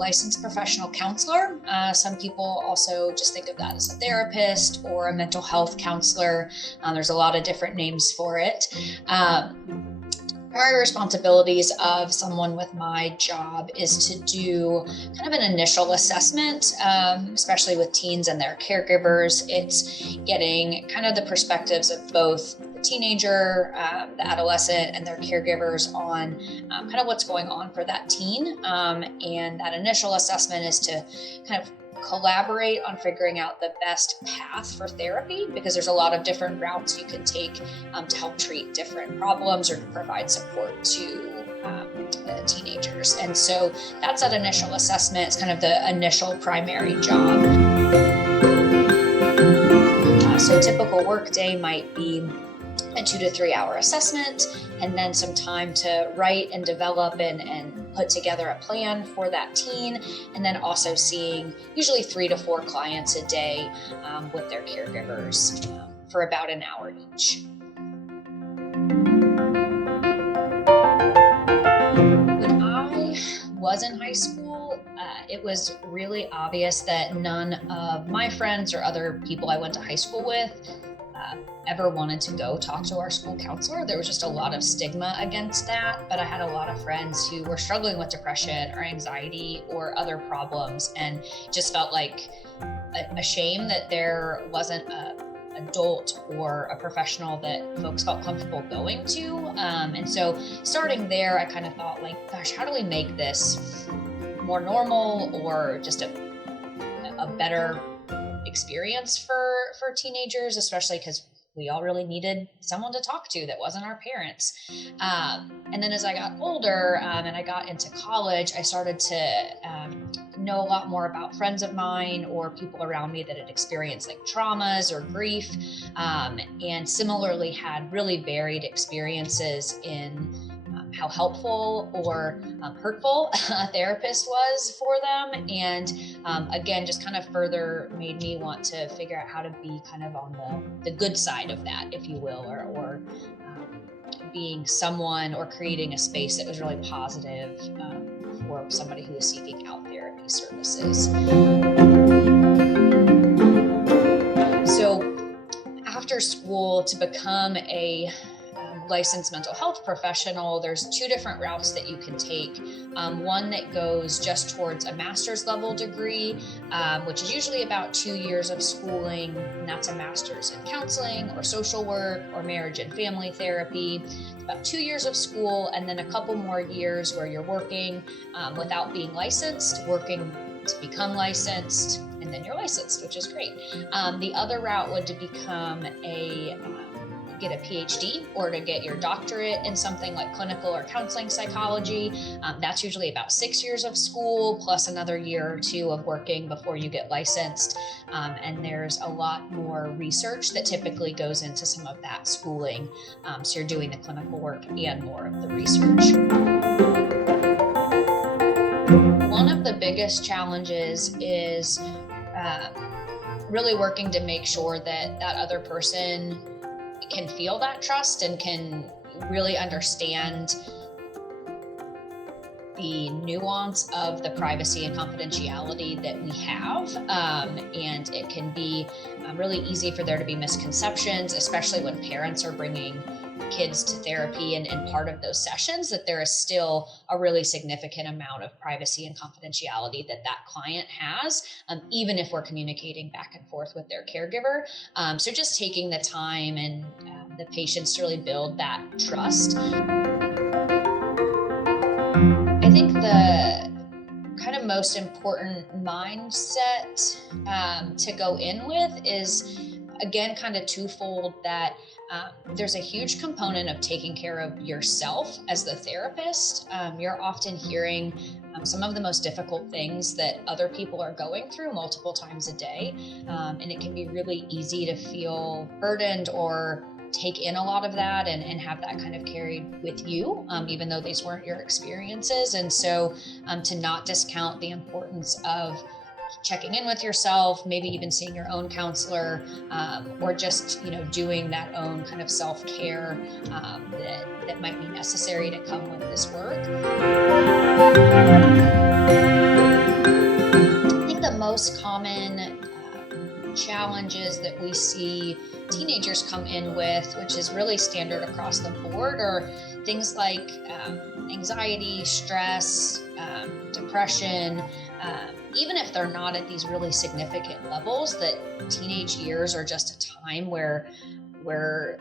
licensed professional counselor. Some people also just think of that as a therapist or a mental health counselor. There's a lot of different names for it. Primary responsibilities of someone with my job is to do kind of an initial assessment, especially with teens and their caregivers. It's getting kind of the perspectives of both the teenager, the adolescent, and their caregivers on kind of what's going on for that teen. And that initial assessment is to kind of collaborate on figuring out the best path for therapy, because there's a lot of different routes you can take to help treat different problems or to provide support to the teenagers. And so that's that initial assessment. It's kind of the initial primary job. So a typical work day might be a 2 to 3 hour assessment, and then some time to write and develop and put together a plan for that teen, and then also seeing usually 3 to 4 clients a day with their caregivers for about an hour each. When I was in high school, it was really obvious that none of my friends or other people I went to high school with ever wanted to go talk to our school counselor. There was just a lot of stigma against that, but I had a lot of friends who were struggling with depression or anxiety or other problems, and just felt like a shame that there wasn't an adult or a professional that folks felt comfortable going to. And so starting there, I kind of thought like, gosh, how do we make this more normal or just a better experience for teenagers, especially because we all really needed someone to talk to that wasn't our parents. And then as I got older and I got into college, I started to know a lot more about friends of mine or people around me that had experienced like traumas or grief, and similarly had really varied experiences in how helpful or hurtful a therapist was for them. And again, just kind of further made me want to figure out how to be kind of on the good side of that, if you will, or being someone or creating a space that was really positive for somebody who is seeking out therapy services. So after school, to become a licensed mental health professional, there's 2 different routes that you can take. One that goes just towards a master's level degree, which is usually about 2 years of schooling, and that's a master's in counseling or social work or marriage and family therapy. It's about 2 years of school, and then a couple more years where you're working without being licensed, working to become licensed, and then you're licensed, which is great. The other route would to become get a PhD or to get your doctorate in something like clinical or counseling psychology. That's usually about 6 years of school plus another year or 2 of working before you get licensed. And there's a lot more research that typically goes into some of that schooling. So you're doing the clinical work and more of the research. One of the biggest challenges is really working to make sure that that other person can feel that trust and can really understand the nuance of the privacy and confidentiality that we have. And it can be really easy for there to be misconceptions, especially when parents are bringing kids to therapy, and part of those sessions that there is still a really significant amount of privacy and confidentiality that client has, even if we're communicating back and forth with their caregiver. So just taking the time and the patience to really build that trust. I think the kind of most important mindset to go in with is, again, kind of twofold, that there's a huge component of taking care of yourself as the therapist. You're often hearing some of the most difficult things that other people are going through multiple times a day. And it can be really easy to feel burdened or take in a lot of that and have that kind of carried with you, even though these weren't your experiences. And so to not discount the importance of checking in with yourself, maybe even seeing your own counselor, or just, doing that own kind of self-care that might be necessary to come with this work. most common challenges that we see teenagers come in with, which is really standard across the board, are things like anxiety, stress, depression. Even if they're not at these really significant levels, that teenage years are just a time where we're,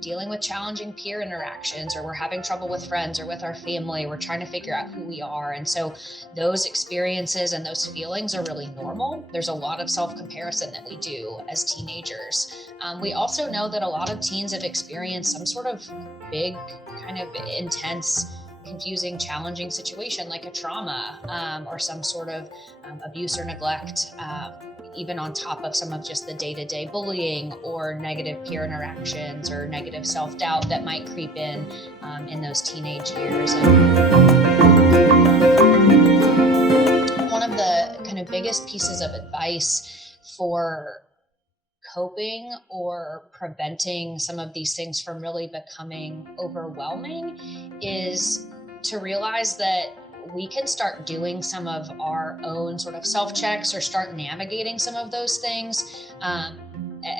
dealing with challenging peer interactions, or we're having trouble with friends or with our family. We're trying to figure out who we are. And so those experiences and those feelings are really normal. There's a lot of self-comparison that we do as teenagers. We also know that a lot of teens have experienced some sort of big, kind of intense, confusing, challenging situation, like a trauma or some sort of abuse or neglect, even on top of some of just the day-to-day bullying or negative peer interactions or negative self-doubt that might creep in those teenage years. And one of the kind of biggest pieces of advice for coping or preventing some of these things from really becoming overwhelming is to realize that we can start doing some of our own sort of self-checks or start navigating some of those things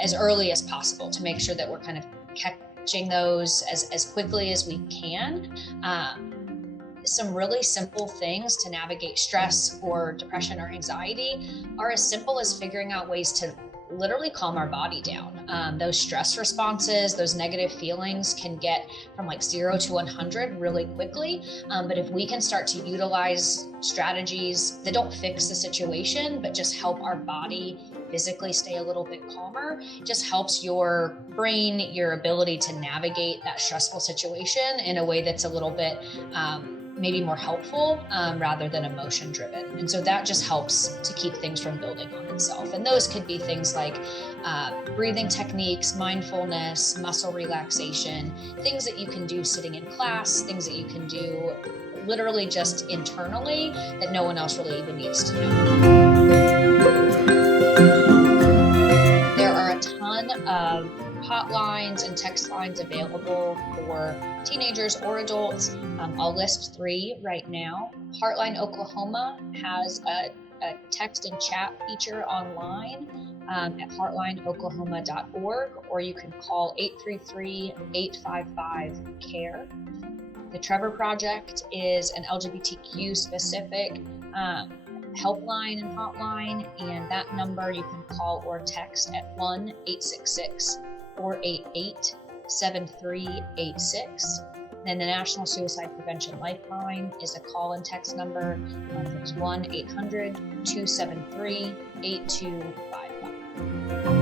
as early as possible, to make sure that we're kind of catching those as quickly as we can. Some really simple things to navigate stress or depression or anxiety are as simple as figuring out ways to literally calm our body down. Those stress responses, those negative feelings can get from like 0 to 100 really quickly. But if we can start to utilize strategies that don't fix the situation, but just help our body physically stay a little bit calmer, just helps your brain, your ability to navigate that stressful situation in a way that's a little bit maybe more helpful rather than emotion driven. And so that just helps to keep things from building on itself. And those could be things like breathing techniques, mindfulness, muscle relaxation, things that you can do sitting in class, things that you can do literally just internally that no one else really even needs to know. There are a ton of hotlines and text lines available for teenagers or adults. I'll list 3 right now. Heartline Oklahoma has a text and chat feature online at heartlineoklahoma.org, or you can call 833-855-CARE. The Trevor Project is an LGBTQ specific helpline and hotline, and that number you can call or text at 1-866-488-7386. And the National Suicide Prevention Lifeline is a call and text number. It's 1-800-273-8255.